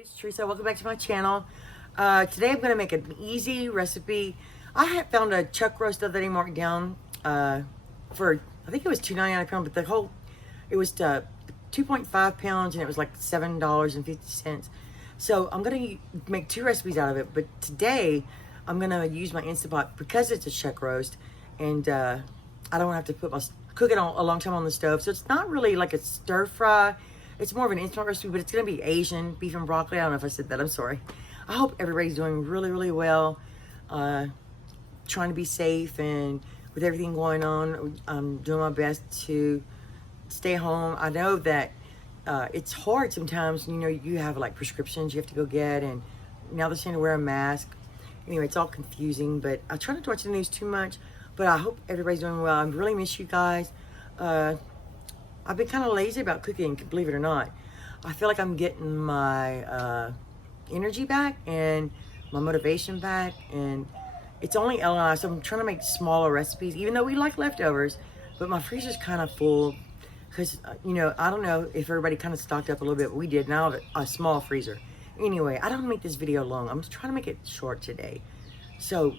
It's Teresa. Welcome back to my channel. Today I'm going to make an easy recipe. I had found a chuck roast the other day marked down for, I think it was $2.99 a pound, but it was 2.5 pounds and it was like $7.50. So I'm going to make two recipes out of it, but today I'm going to use my Instant Pot because it's a chuck roast and I don't have to cook it a long time on the stove. So it's not really like a stir fry. It's more of an instant recipe, but it's going to be Asian beef and broccoli. I don't know if I said that. I'm sorry. I hope everybody's doing really, really well. Trying to be safe, and with everything going on, I'm doing my best to stay home. I know that it's hard sometimes. You know, you have like prescriptions you have to go get, and now they're saying to wear a mask. Anyway, it's all confusing, but I try not to watch the news too much. But I hope everybody's doing well. I really miss you guys. I've been kind of lazy about cooking, believe it or not. I feel like I'm getting my energy back and my motivation back, and it's only Ella and I, so I'm trying to make smaller recipes, even though we like leftovers, but my freezer's kind of full because, you know, I don't know if everybody kind of stocked up a little bit, but we did. Now I have a small freezer. Anyway, I don't make this video long. I'm just trying to make it short today. So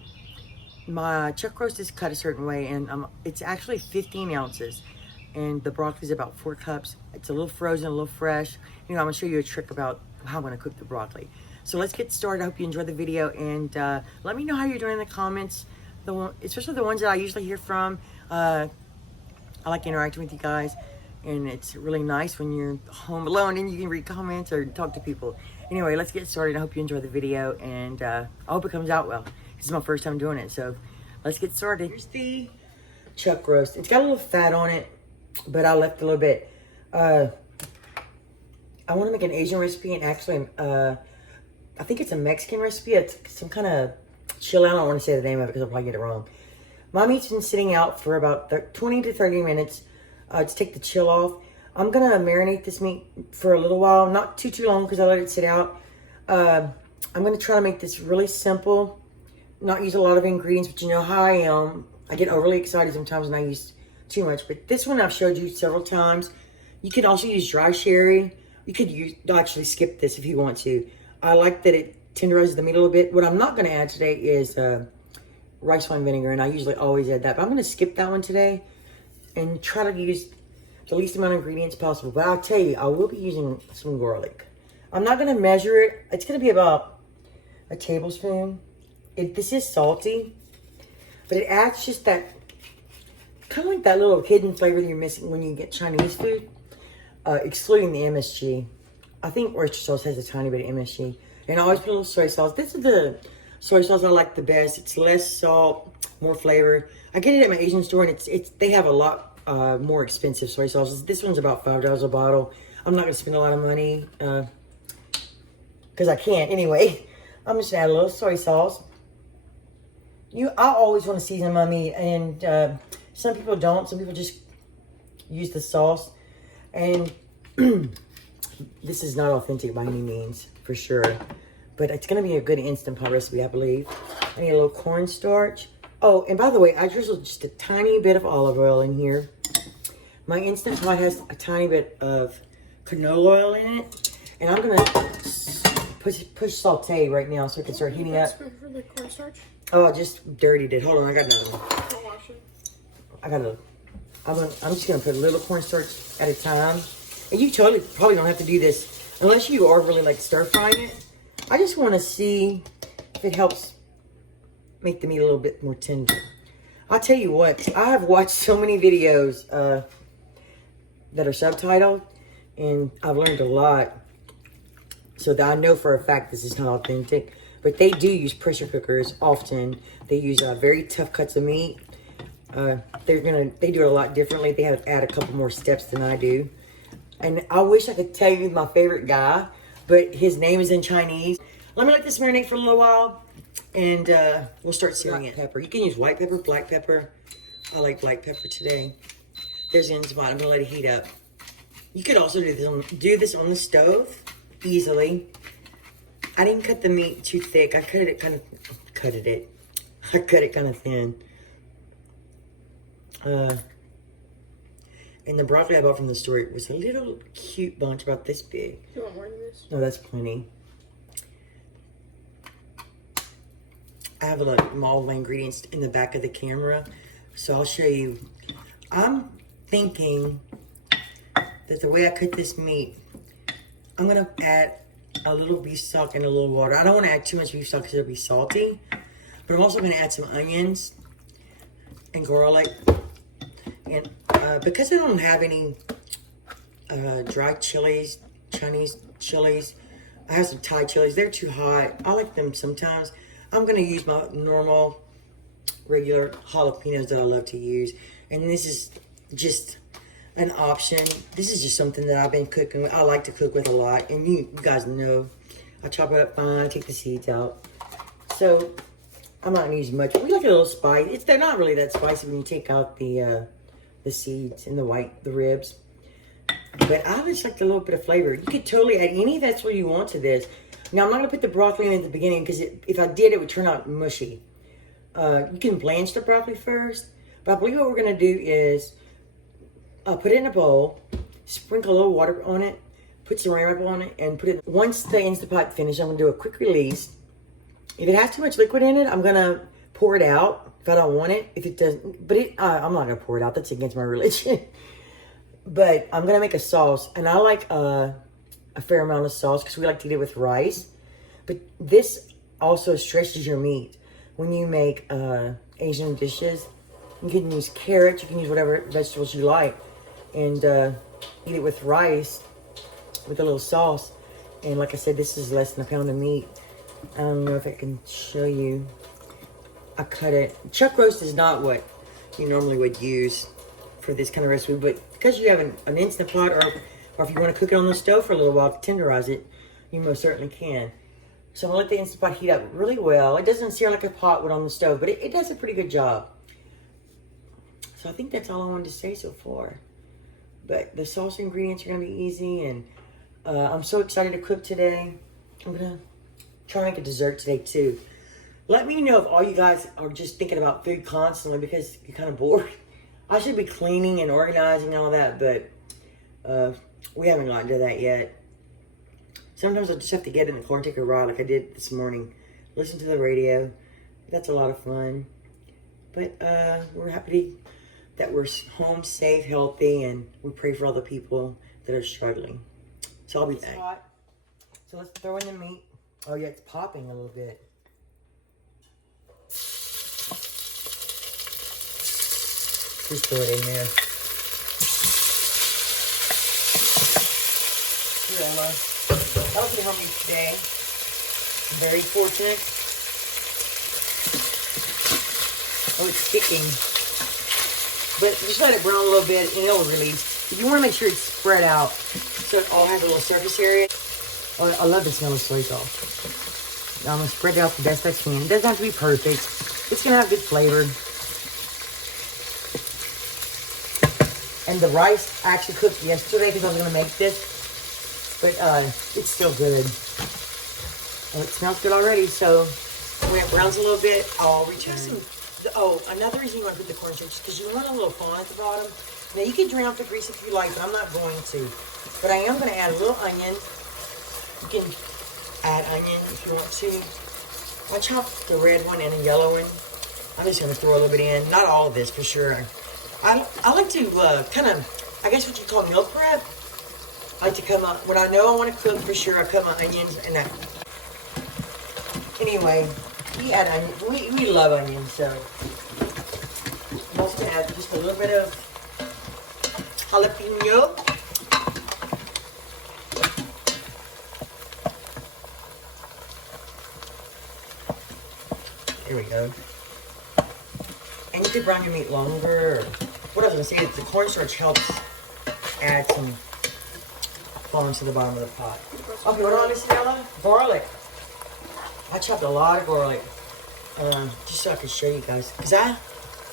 my chuck roast is cut a certain way, and it's actually 15 ounces. And the broccoli is about 4 cups. It's a little frozen, a little fresh. You know, I'm gonna show you a trick about how I'm gonna cook the broccoli. So let's get started. I hope you enjoyed the video, and let me know how you're doing in the comments. Especially the ones that I usually hear from. I like interacting with you guys, and it's really nice when you're home alone and you can read comments or talk to people. Anyway, let's get started. I hope you enjoy the video, and I hope it comes out well. This is my first time doing it, so let's get started. Here's the chuck roast. It's got a little fat on it, but I left a little bit. I want to make an Asian recipe, and actually, I think it's a Mexican recipe. It's some kind of chill out. I don't want to say the name of it because I'll probably get it wrong. My meat's been sitting out for about 20 to 30 minutes to take the chill off. I'm going to marinate this meat for a little while, not too long because I let it sit out. I'm going to try to make this really simple, not use a lot of ingredients, but you know how I am. I get overly excited sometimes and I use too much, but this one I've showed you several times. You can also use dry sherry. You could actually skip this if you want to. I like that it tenderizes the meat a little bit. What I'm not going to add today is rice wine vinegar, and I usually always add that, but I'm going to skip that one today and try to use the least amount of ingredients possible. But I'll tell you, I will be using some garlic. I'm not going to measure it. It's going to be about a tablespoon. This is salty, but it adds just that kind of like that little hidden flavor that you're missing when you get Chinese food, excluding the MSG. I think oyster sauce has a tiny bit of MSG. And I always put a little soy sauce. This is the soy sauce I like the best. It's less salt, more flavor. I get it at my Asian store, and they have a lot more expensive soy sauces. This one's about $5 a bottle. I'm not going to spend a lot of money because I can't. Anyway, I'm just going to add a little soy sauce. I always want to season my meat, and some people don't. Some people just use the sauce. And this is not authentic by any means, for sure. But it's going to be a good Instant Pot recipe, I believe. I need a little cornstarch. Oh, and by the way, I drizzled just a tiny bit of olive oil in here. My Instant Pot has a tiny bit of canola oil in it. And I'm going to push saute right now so it can start heating up. For the cornstarch? Oh, I just dirtied it. Hold on, I got another one. Don't wash it. I'm just going to put a little cornstarch at a time. And you probably don't have to do this unless you are really like stir frying it. I just want to see if it helps make the meat a little bit more tender. I'll tell you what, I have watched so many videos that are subtitled, and I've learned a lot. So that I know for a fact this is not authentic. But they do use pressure cookers often. They use very tough cuts of meat. They do it a lot differently. They have to add a couple more steps than I do. And I wish I could tell you my favorite guy, but his name is in Chinese. Let me let this marinate for a little while, and we'll start searing it. Pepper. You can use white pepper, black pepper. I like black pepper today. There's the Instant Pot. I'm gonna let it heat up. You could also do this on the stove easily. I didn't cut the meat too thick. I cut it kind of thin. And the broccoli I bought from the store was a little cute bunch about this big. You want more than this? No, that's plenty. I have all the ingredients in the back of the camera, so I'll show you. I'm thinking that the way I cook this meat, I'm gonna add a little beef stock and a little water. I don't want to add too much beef stock because it'll be salty, but I'm also gonna add some onions and garlic. And because I don't have any dry chilies, Chinese chilies, I have some Thai chilies. They're too hot. I like them sometimes. I'm gonna use my normal, regular jalapenos that I love to use. And this is just an option. This is just something that I've been cooking with. I like to cook with a lot. And you guys know, I chop it up fine, take the seeds out. So I'm not gonna use much. We like a little spice. They're not really that spicy when you take out the seeds and the ribs. But I just like a little bit of flavor. You could totally add any vegetable you want to this. Now, I'm not going to put the broccoli in at the beginning because if I did, it would turn out mushy. You can blanch the broccoli first. But I believe what we're going to do is put it in a bowl, sprinkle a little water on it, put some saran wrap on it, and put it. Once the Instant Pot finishes, I'm going to do a quick release. If it has too much liquid in it, I'm going to pour it out if I don't want it. If it doesn't, but I'm not going to pour it out. That's against my religion. But I'm going to make a sauce. And I like a fair amount of sauce because we like to eat it with rice. But this also stretches your meat. When you make Asian dishes, you can use carrots. You can use whatever vegetables you like. And eat it with rice with a little sauce. And like I said, this is less than a pound of meat. I don't know if I can show you. I cut it. Chuck roast is not what you normally would use for this kind of recipe, but because you have an Instant Pot, or if you want to cook it on the stove for a little while to tenderize it, you most certainly can. So I'm going to let the Instant Pot heat up really well. It doesn't sear like a pot would on the stove, but it does a pretty good job. So I think that's all I wanted to say so far. But the sauce ingredients are going to be easy, and I'm so excited to cook today. I'm going to try to make a dessert today too. Let me know if all you guys are just thinking about food constantly because you're kind of bored. I should be cleaning and organizing and all that, but we haven't gotten to that yet. Sometimes I just have to get in the car and take a ride like I did this morning. Listen to the radio. That's a lot of fun. But we're happy that we're home, safe, healthy, and we pray for all the people that are struggling. So I'll be back. So let's throw in the meat. Oh yeah, it's popping a little bit. Just throw it in there. That was it for me today. I'm very fortunate. Oh, it's sticking. But just let it brown a little bit and it'll release. You want to make sure it's spread out so it all has a little surface area. Oh, I love the smell of soy sauce. I'm going to spread it out the best I can. It doesn't have to be perfect. It's going to have good flavor. And the rice I actually cooked yesterday because I was going to make this. But it's still good. And it smells good already. So when it browns a little bit, I'll return. Another reason you want to put the cornstarch is because you want a little fond at the bottom. Now you can drain off the grease if you like, but I'm not going to. But I am going to add a little onion. You can add onion if you want to. I chopped the red one and the yellow one. I'm just going to throw a little bit in. Not all of this for sure. I like to kind of, I guess what you call meal prep. I like to cut my, when I know I want to cook for sure, I cut my onions and that. Anyway, we add onion. We love onions, so I'm also going to add just a little bit of jalapeno. There we go. And you could brown your meat longer. Or, what I was going to say is the cornstarch helps add some fond to the bottom of the pot. Okay, what do I want to say? Garlic. I chopped a lot of garlic. Just so I can show you guys. Because I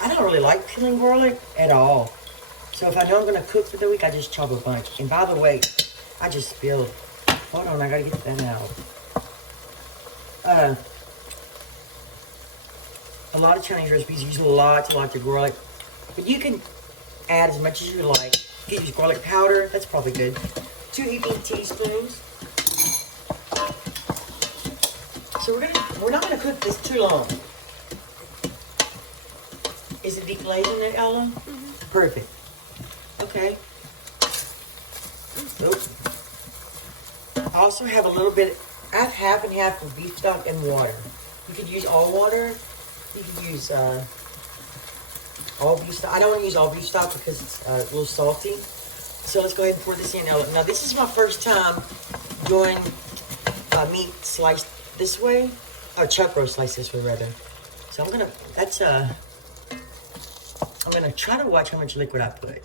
don't really like peeling garlic at all. So if I know I'm going to cook for the week, I just chop a bunch. And by the way, I just spilled. Hold on, I got to get that out. A lot of Chinese recipes use lots of garlic. But you can add as much as you like. You can use garlic powder. That's probably good. 2 heaping teaspoons. So we're not gonna cook this too long. Is it deglazing it, Ella? Mm-hmm. Perfect. Okay. Nope. I also have a little bit, I have half and half of beef stock and water. You could use all water. You could use all beef stock. I don't want to use all beef stock because it's a little salty. So let's go ahead and pour this in. Now this is my first time doing meat sliced this way, or chuck roast sliced this way rather. So I'm gonna try to watch how much liquid I put.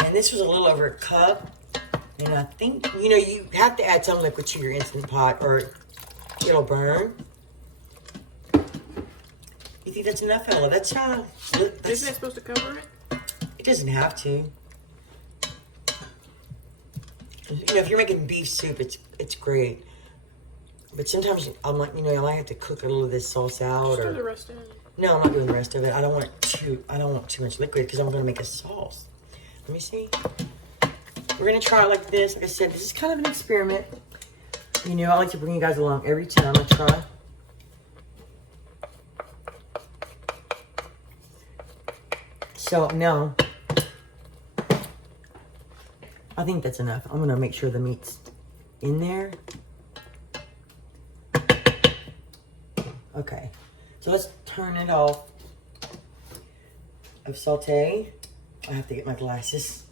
And this was a little over a cup. And I think, you have to add some liquid to your Instant Pot or it'll burn. You think that's enough, Ella? Isn't it supposed to cover it? It doesn't have to. If you're making beef soup, it's great. But sometimes I might have to cook a little of this sauce out. Just do the rest of it. No, I'm not doing the rest of it. I don't want too much liquid because I'm going to make a sauce. Let me see. We're going to try it like this. Like I said, this is kind of an experiment. I like to bring you guys along every time I try. So now, I think that's enough. I'm going to make sure the meat's in there. Okay. So let's turn it off of saute. I have to get my glasses.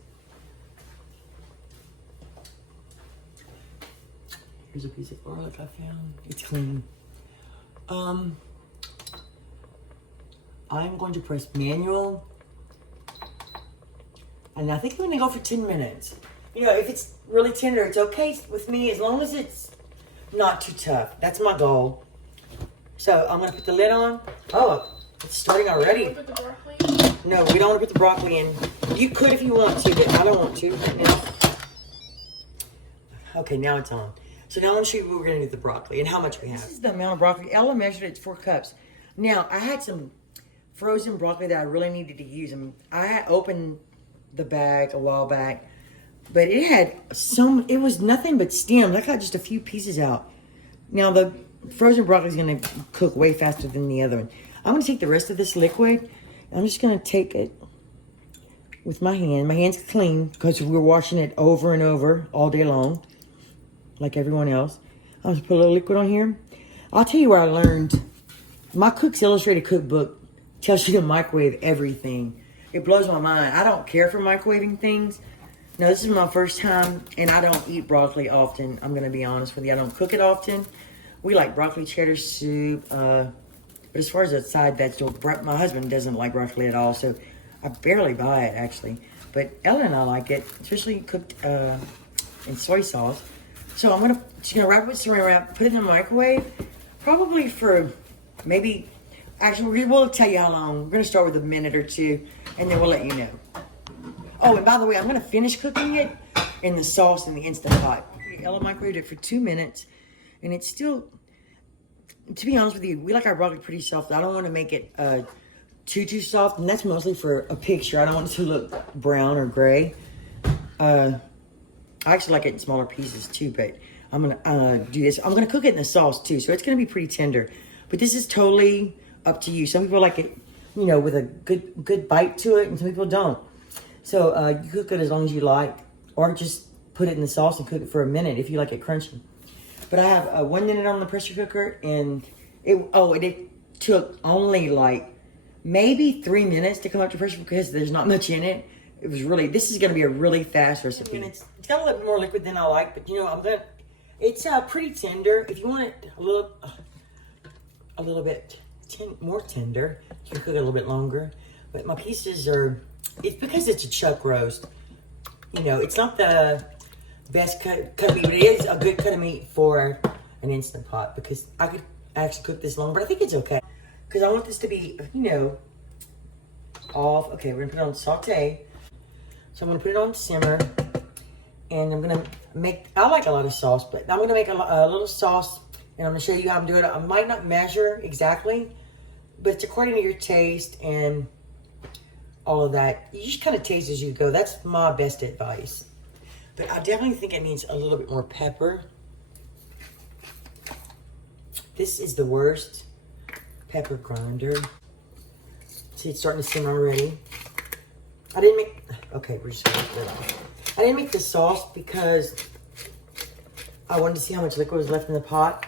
Here's a piece of garlic I found. It's clean. I'm going to press manual. And I think I'm going to go for 10 minutes. If it's really tender, it's okay with me as long as it's not too tough. That's my goal. So I'm going to put the lid on. Oh, it's starting already. Put the broccoli? No, we don't want to put the broccoli in. You could if you want to, but I don't want to right now. Okay, now it's on. So now I'm going to show you what we're going to do with the broccoli and how much we have. This is the amount of broccoli. Ella measured it 4 cups. Now, I had some frozen broccoli that I really needed to use. I had opened the bag a while back, but it was nothing but stems. I got just a few pieces out. Now, the frozen broccoli is going to cook way faster than the other one. I'm going to take the rest of this liquid. I'm just going to take it with my hand. My hand's clean because we're washing it over and over all day long, like everyone else. I'm going to put a little liquid on here. I'll tell you where I learned. My Cook's Illustrated Cookbook tells you to microwave everything. It blows my mind. I don't care for microwaving things. Now, this is my first time, and I don't eat broccoli often. I'm going to be honest with you. I don't cook it often. We like broccoli cheddar soup. But as far as a side vegetable, my husband doesn't like broccoli at all, so I barely buy it, actually. But Ella and I like it, especially cooked in soy sauce. So I'm just going to wrap it with saran wrap, put it in the microwave, probably for maybe, actually, we'll tell you how long. We're going to start with a minute or 2, and then we'll let you know. Oh, and by the way, I'm going to finish cooking it in the sauce in the Instant Pot. Ella microwaved it for 2 minutes, and it's still, to be honest with you, we like our broccoli pretty soft. I don't want to make it too soft, and that's mostly for a picture. I don't want it to look brown or gray. I actually like it in smaller pieces too, but I'm going to do this. I'm going to cook it in the sauce too, so it's going to be pretty tender. But this is totally up to you. Some people like it, with a good bite to it, and some people don't. So you cook it as long as you like, or just put it in the sauce and cook it for a minute if you like it crunchy. But I have 1 minute on the pressure cooker, and it took only like maybe 3 minutes to come up to pressure because there's not much in it. It was really, this is going to be a really fast recipe. It's got a little bit more liquid than I like, but it's pretty tender. If you want it a little bit more tender, you can cook it a little bit longer. But my pieces it's because it's a chuck roast. It's not the best cut of meat, but it is a good cut of meat for an Instant Pot because I could actually cook this long, but I think it's okay. Because I want this to be, off. Okay, we're going to put it on saute. So I'm going to put it on simmer. And I'm going to I like a lot of sauce, but I'm going to make a little sauce. And I'm going to show you how I'm doing it. I might not measure exactly, but it's according to your taste and all of that. You just kind of taste as you go. That's my best advice. But I definitely think it needs a little bit more pepper. This is the worst pepper grinder. See, it's starting to simmer already. I didn't make, okay, we're just gonna put it off. I didn't make the sauce because I wanted to see how much liquid was left in the pot.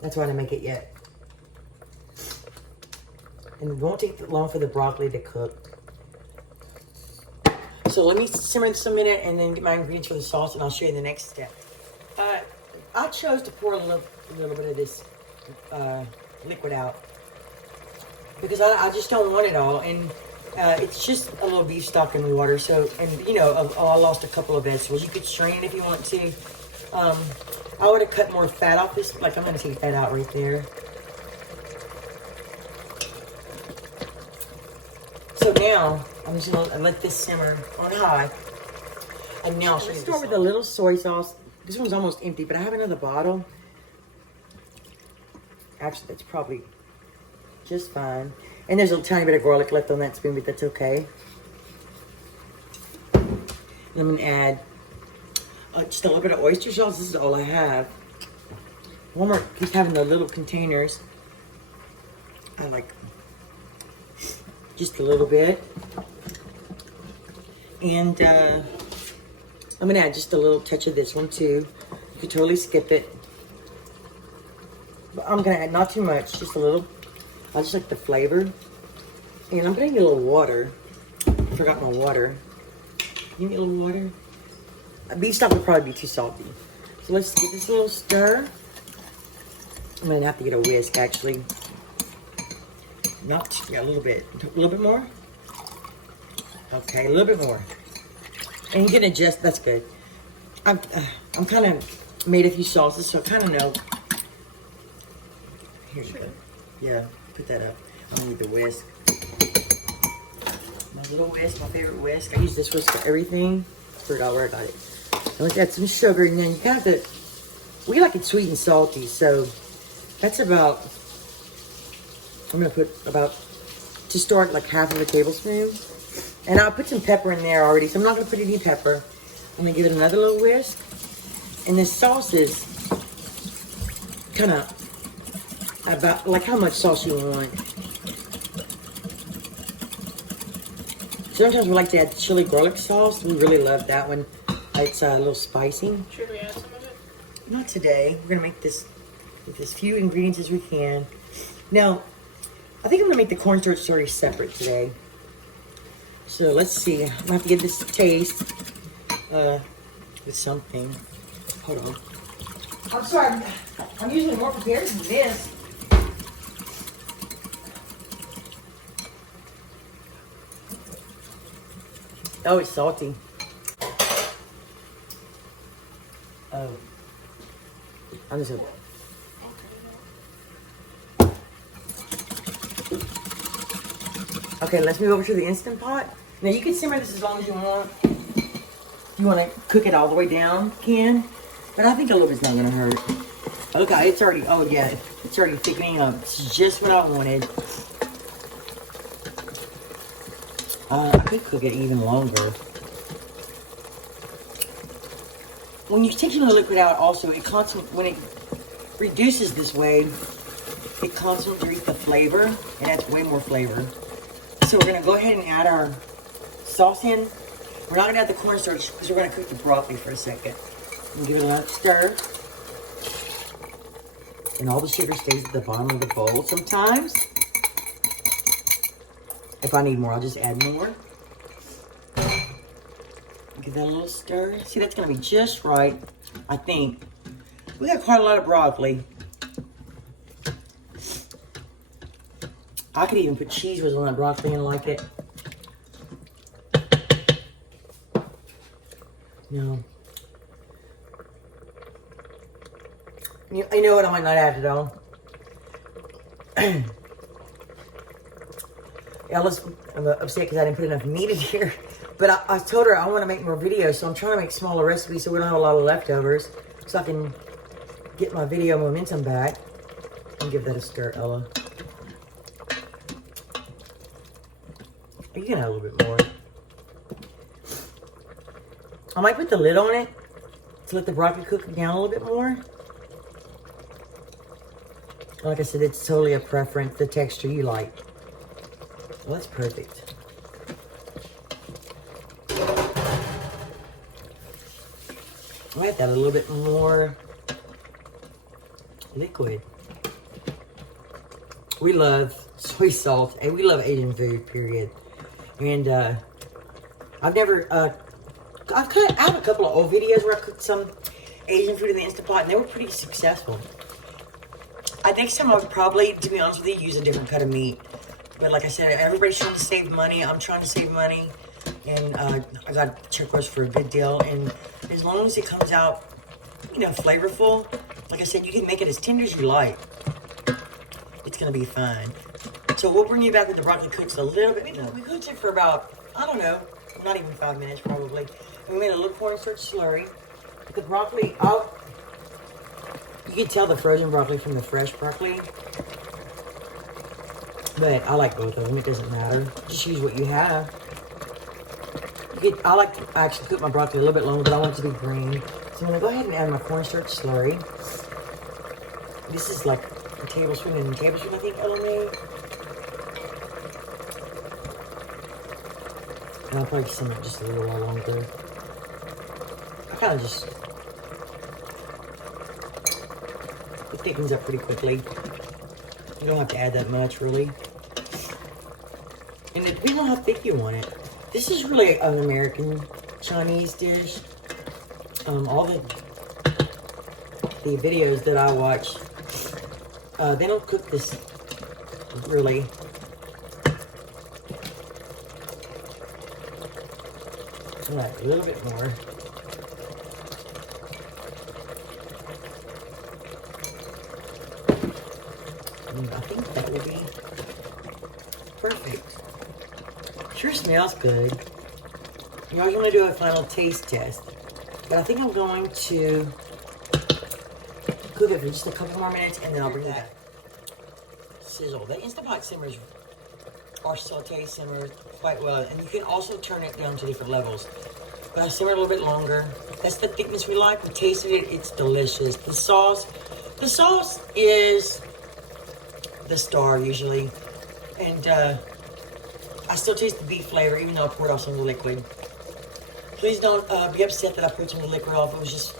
That's why I didn't make it yet. And it won't take that long for the broccoli to cook. So let me simmer this a minute and then get my ingredients for the sauce, and I'll show you the next step. I chose to pour a little bit of this liquid out because I just don't want it all, and it's just a little beef stock in water. So, and you know, I lost a couple of vegetables. You could strain it if you want to. I would have cut more fat off this. Like, I'm going to take that out right there. So now, I'm just going to let this simmer on high. And now I'll show you. Let's start with a little soy sauce. This one's almost empty, but I have another bottle. Actually, that's probably just fine. And there's a tiny bit of garlic left on that spoon, but that's okay. And I'm going to add just a little bit of oyster sauce. This is all I have. Walmart keeps having the little containers. I like just a little bit. And I'm going to add just a little touch of this one too. You could totally skip it. But I'm going to add not too much, just a little. I just like the flavor. And I'm going to get a little water. I forgot my water. Give me a little water. Beef stock would probably be too salty. So let's give this a little stir. I'm going to have to get a whisk, actually. Not, yeah, a little bit. A little bit more? Okay, a little bit more. And you can adjust, that's good. I'm kind of made a few sauces, so I kind of know. Here you go. Yeah, put that up. I'm going to need the whisk. My little whisk, my favorite whisk. I use this whisk for everything. I forgot where I got it. And let's add some sugar, and then you have to, we like it sweet and salty, so that's about, I'm going to put about, to start, like half of a tablespoon. And I'll put some pepper in there already, so I'm not going to put any pepper. I'm going to give it another little whisk. And this sauce is kind of about, like how much sauce you want. Sometimes we like to add chili garlic sauce. We really love that one. It's a little spicy. Should we add some of it? Not today. We're going to make this with as few ingredients as we can. Now, I think I'm going to make the cornstarch sort of separate today. So let's see. I'm going to have to give this a taste with something. Hold on. I'm sorry. I'm usually more prepared than this. Oh, it's salty. Oh. I'm just gonna... Okay, let's move over to the Instant Pot. Now, you can simmer this as long as you want. If you want to cook it all the way down, you can. But I think a little bit's not going to hurt. Okay, it's already, oh yeah, it's already thickening up. It's just what I wanted. I could cook it even longer. When you're taking the liquid out, also, when it reduces this way, it concentrates the flavor, and adds way more flavor. So we're going to go ahead and add our sauce in. We're not going to add the cornstarch because we're going to cook the broccoli for a second. And give it another stir. And all the sugar stays at the bottom of the bowl sometimes. If I need more, I'll just add more. Give that a little stir. See, that's going to be just right, I think. We got quite a lot of broccoli. I could even put cheese whiz on that broccoli and like it. No. You know what? I might not add it all. I'm upset because I didn't put enough meat in here. But I told her I want to make more videos, so I'm trying to make smaller recipes so we don't have a lot of leftovers. So I can get my video momentum back. And give that a stir, Ella. You can add a little bit more. I might put the lid on it to let the broccoli cook down a little bit more. Like I said, it's totally a preference, the texture you like. Well, that's perfect. I have that a little bit more liquid. We love soy sauce and we love Asian food, period. And I've I have a couple of old videos where I cooked some Asian food in the Instant Pot, and they were pretty successful. Next time I would probably, to be honest with you, use a different cut of meat. But like I said, everybody's trying to save money. I'm trying to save money. And I got chuck roast for a good deal. And as long as it comes out, you know, flavorful, like I said, you can make it as tender as you like. It's going to be fine. So we'll bring you back with the broccoli cooked a little bit. We cooked it for about, I don't know, not even 5 minutes probably. And we made a little cornstarch slurry. The broccoli, you can tell the frozen broccoli from the fresh broccoli. But I like both of them. It doesn't matter. Just use what you have. I like to actually cook my broccoli a little bit longer, but I want it to be green. So I'm going to go ahead and add my cornstarch slurry. This is like a tablespoon and a tablespoon, I think, LMA. And I'll probably simmer it just a little while longer. I kind of just... It thickens up pretty quickly. You don't have to add that much, really. And it depends on how thick you want it. This is really an American Chinese dish. All the videos that I watch, they don't cook this really. All right, a little bit more. And I think that will be perfect. Sure smells good. You always want to do a final taste test. But I think I'm going to cook it for just a couple more minutes and then I'll bring it back. Sizzle. The Instant Pot simmers or saute simmer quite well. And you can also turn it down to different levels. But I simmer a little bit longer. That's the thickness we like. We tasted it. It's delicious. The sauce is the star usually. And I still taste the beef flavor even though I poured off some of the liquid. Please don't be upset that I poured some of the liquid off. It was just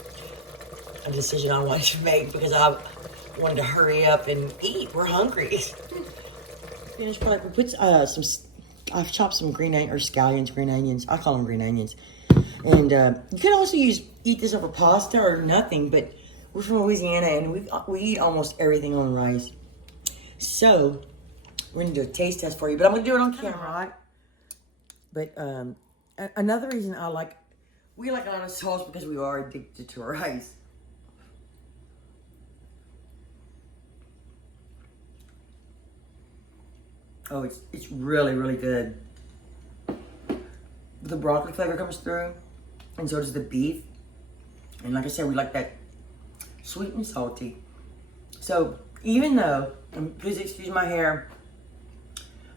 a decision I wanted to make because I wanted to hurry up and eat. We're hungry. Finished product. We put I've chopped some green scallions, green onions. I call them green onions. And you could also eat this over pasta or nothing, but we're from Louisiana and we eat almost everything on rice. So we're gonna do a taste test for you, but I'm gonna do it on camera, right? But another reason we like a lot of sauce because we are addicted to rice. Oh, it's really, really good. The broccoli flavor comes through, and so does the beef. And like I said, we like that sweet and salty. So even though, and please excuse my hair,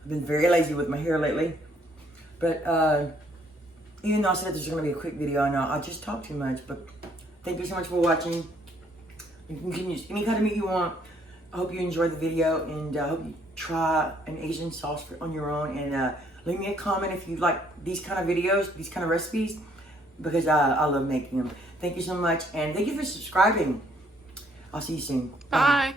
I've been very lazy with my hair lately. But even though I said this was going to be a quick video, I know I just talk too much. But thank you so much for watching. You can use any kind of meat you want. I hope you enjoyed the video, and I hope you try an Asian sauce on your own. And leave me a comment if you like these kind of videos, these kind of recipes, because I love making them. Thank you so much, and thank you for subscribing. I'll see you soon. Bye.